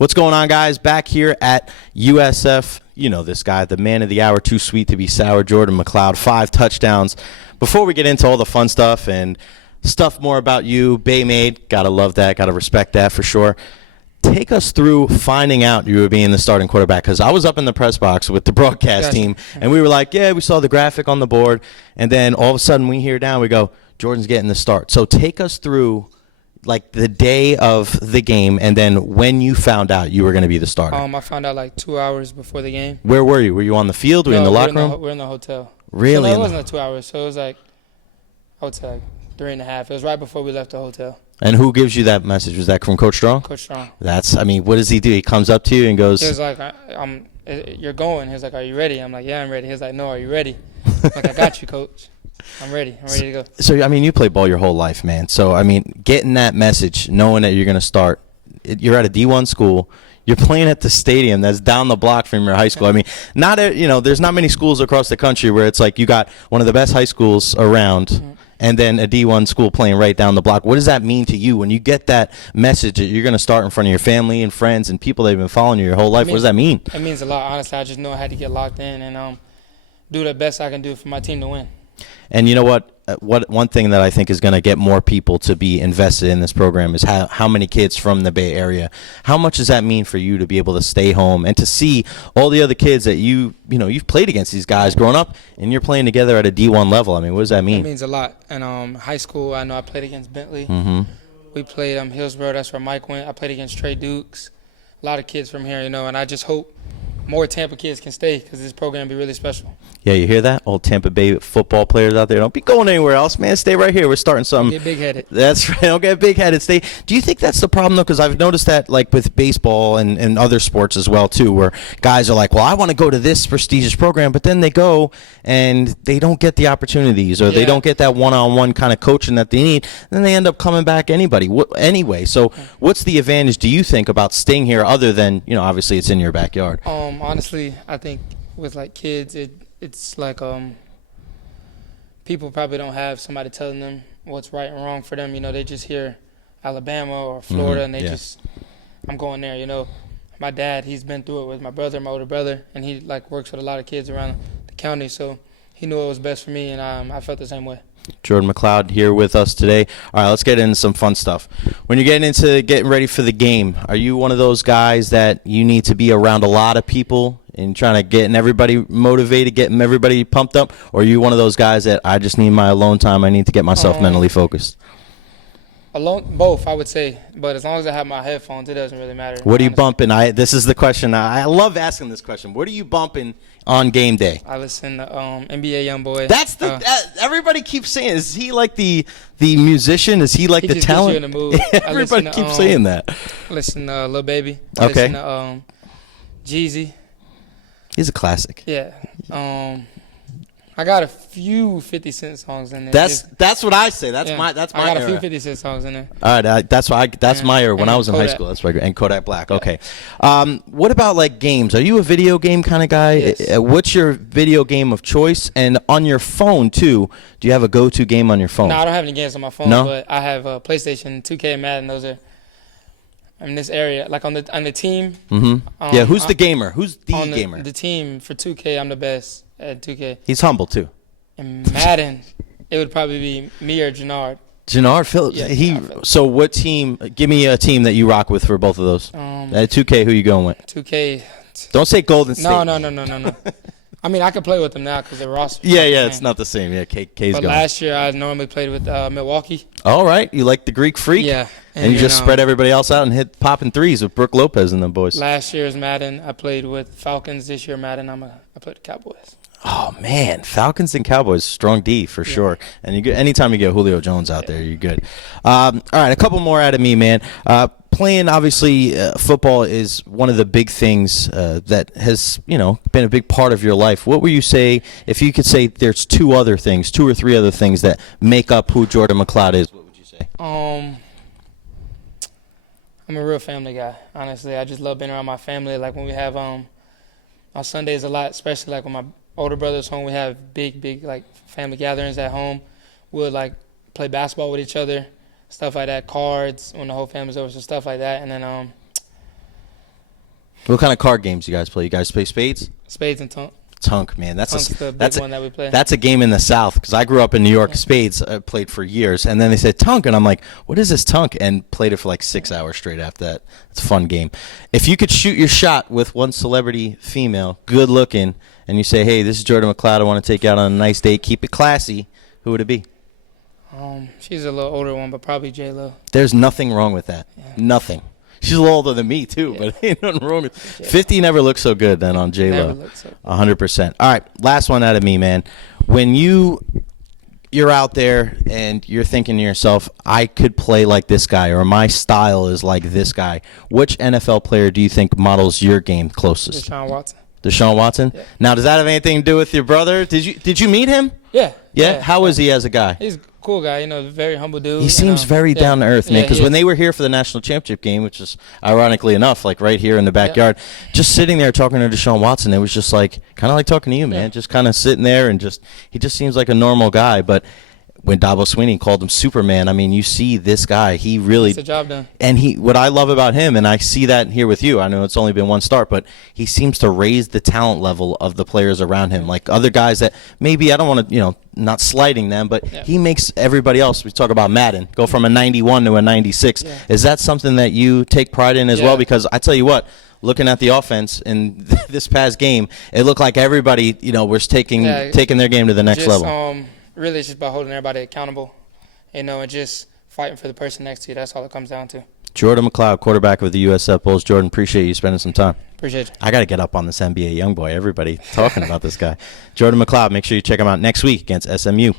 What's going on, guys? Back here at USF, you know this guy, the man of the hour, too sweet to be sour, Jordan McCloud, 5 touchdowns. Before we get into all the fun stuff and stuff more about you, Baymade, gotta love that, gotta respect that for sure. Take us through finding out you were being the starting quarterback, because I was up in the press box with the broadcast team, and we were like, yeah, we saw the graphic on the board, and then all of a sudden we hear down, we go, Jordan's getting the start. So take us through like the day of the game, and then when you found out you were going to be the starter. I found out like 2 hours before the game. Where were you? Were you on the field? Were you in the locker room? We're in the hotel. Really? So no, it wasn't like 2 hours. So it was like, I would say like 3.5. It was right before we left the hotel. And who gives you that message? Was that from Coach Strong? Coach Strong. What does he do? He comes up to you and goes. He was like, you're going. He was like, are you ready? I'm like, yeah, I'm ready. He was like, no, are you ready? I'm like, I got you, Coach. I'm ready. I'm ready to go. So, you play ball your whole life, man. So, getting that message, knowing that you're going to start, you're at a D1 school, you're playing at the stadium that's down the block from your high school. There's not many schools across the country where it's like you got one of the best high schools around and then a D1 school playing right down the block. What does that mean to you when you get that message that you're going to start in front of your family and friends and people that have been following you your whole life? What does that mean? It means a lot. Honestly, I just know I had to get locked in and do the best I can do for my team to win. And you know what? One thing that I think is going to get more people to be invested in this program is how many kids from the Bay Area. How much does that mean for you to be able to stay home and to see all the other kids that you've played against these guys growing up, and you're playing together at a D1 level? What does that mean? It means a lot. And high school, I know I played against Bentley. Mm-hmm. We played Hillsborough. That's where Mike went. I played against Trey Dukes. A lot of kids from here, and I just hope more Tampa kids can stay because this program be really special. Yeah, you hear that? Old Tampa Bay football players out there, don't be going anywhere else, man. Stay right here. We're starting something. Don't get big-headed. That's right. Don't get big-headed. Stay. Do you think that's the problem, though? Because I've noticed that, like, with baseball and other sports as well, too, where guys are like, well, I want to go to this prestigious program, but then they go and they don't get the opportunities or they don't get that one-on-one kind of coaching that they need. Then they end up coming back anyway. So what's the advantage, do you think, about staying here other than, obviously it's in your backyard? Honestly, I think with, like, kids, it's like people probably don't have somebody telling them what's right and wrong for them. They just hear Alabama or Florida, and they I'm going there. My dad, he's been through it with my brother, my older brother, and he works with a lot of kids around the county, so he knew it was best for me, and I felt the same way. Jordan McCloud here with us today. All right, let's get into some fun stuff. When you're getting ready for the game, are you one of those guys that you need to be around a lot of people and trying to getting everybody motivated, getting everybody pumped up, or are you one of those guys that I just need my alone time, I need to get myself mentally focused? Alone, both, I would say, but as long as I have my headphones, it doesn't really matter. What are you bumping? This is the question. I love asking this question. What are you bumping on game day? I listen to NBA YoungBoy. That's everybody keeps saying. Is he like the musician? Is he like the talent? He just gets you in the mood. Everybody keeps saying that. I listen to Lil Baby. Okay. Listen to Jeezy. He's a classic. Yeah. I got a few 50 Cent songs in there. That's what I say. That's my I got era. a few 50 Cent songs in there. All right, that's my era when I was in high school. That's right. And Kodak Black. Okay. What about like games? Are you a video game kind of guy? Yes. What's your video game of choice? And on your phone too? Do you have a go-to game on your phone? No, I don't have any games on my phone. No? But I have PlayStation, 2K, and Madden. Those are in this area. Like on the team. Mm-hmm. Who's the gamer? Who's the gamer? The team for 2K, I'm the best at 2K. He's humble too. And Madden, it would probably be me or Jannard. Jannard Phillips. Yeah, So what team? Give me a team that you rock with for both of those. At 2K, who you going with? 2K. Don't say Golden State. No. I could play with them now because they're roster. Yeah, it's not the same. Yeah, K's But gone. last year I normally played with Milwaukee. All right, you like the Greek Freak? Yeah. And you just spread everybody else out and hit popping threes with Brooke Lopez and the boys. Last year's Madden, I played with Falcons. This year Madden, I played with Cowboys. Oh man, Falcons and Cowboys, strong D for sure. And anytime you get Julio Jones out there, you're good. All right, a couple more out of me, man. Playing, obviously, football is one of the big things that has, been a big part of your life. What would you say, if you could say there's two or three other things that make up who Jordan McCloud is, what would you say? I'm a real family guy, honestly. I just love being around my family. Like when we have on Sundays a lot, especially like when my older brother's home, we have big like family gatherings at home. We'll like play basketball with each other, stuff like that, cards when the whole family's over, so stuff like that. And then What kind of card games you guys play? You guys play spades? Spades and tunk. Tunk, man. Tunk's the big one that we play. That's a game in the South because I grew up in New York. Spades I played for years, and then they said tunk, and I'm like, what is this tunk? And played it for like 6 hours straight after that. It's a fun game. If you could shoot your shot with one celebrity female, good looking, and you say, hey, this is Jordan McCloud. I want to take you out on a nice date. Keep it classy. Who would it be? She's a little older one, but probably J-Lo. There's nothing wrong with that. Yeah. Nothing. She's a little older than me, too, but ain't nothing wrong with 50 never looks so good then on J-Lo. Never looks so good. 100%. All right, last one out of me, man. When you're out there and you're thinking to yourself, I could play like this guy or my style is like this guy, which NFL player do you think models your game closest? Deshaun Watson. Deshaun Watson? Yeah. Now, does that have anything to do with your brother? Did you meet him? Yeah. Yeah? How is he as a guy? He's a cool guy, very humble dude. He seems very down to earth, man. Because when they were here for the national championship game, which is ironically enough, like right here in the backyard, just sitting there talking to Deshaun Watson, it was just like kind of like talking to you, man. Just kind of sitting there and he just seems like a normal guy. But when Dabo Swinney called him Superman, I mean, you see this guy, he really gets the job done. And what I love about him, and I see that here with you, I know it's only been one start, but he seems to raise the talent level of the players around him. Like other guys that maybe I don't want to, not slighting them, but he makes everybody else, we talk about Madden, go from a 91 to a 96. Yeah. Is that something that you take pride in as well? Because I tell you what, looking at the offense in this past game, it looked like everybody, was taking their game to the next level. Really, it's just about holding everybody accountable, and just fighting for the person next to you. That's all it comes down to. Jordan McCloud, quarterback of the USF Bulls. Jordan, appreciate you spending some time. Appreciate you. I got to get up on this NBA young boy. Everybody talking about this guy. Jordan McCloud, make sure you check him out next week against SMU.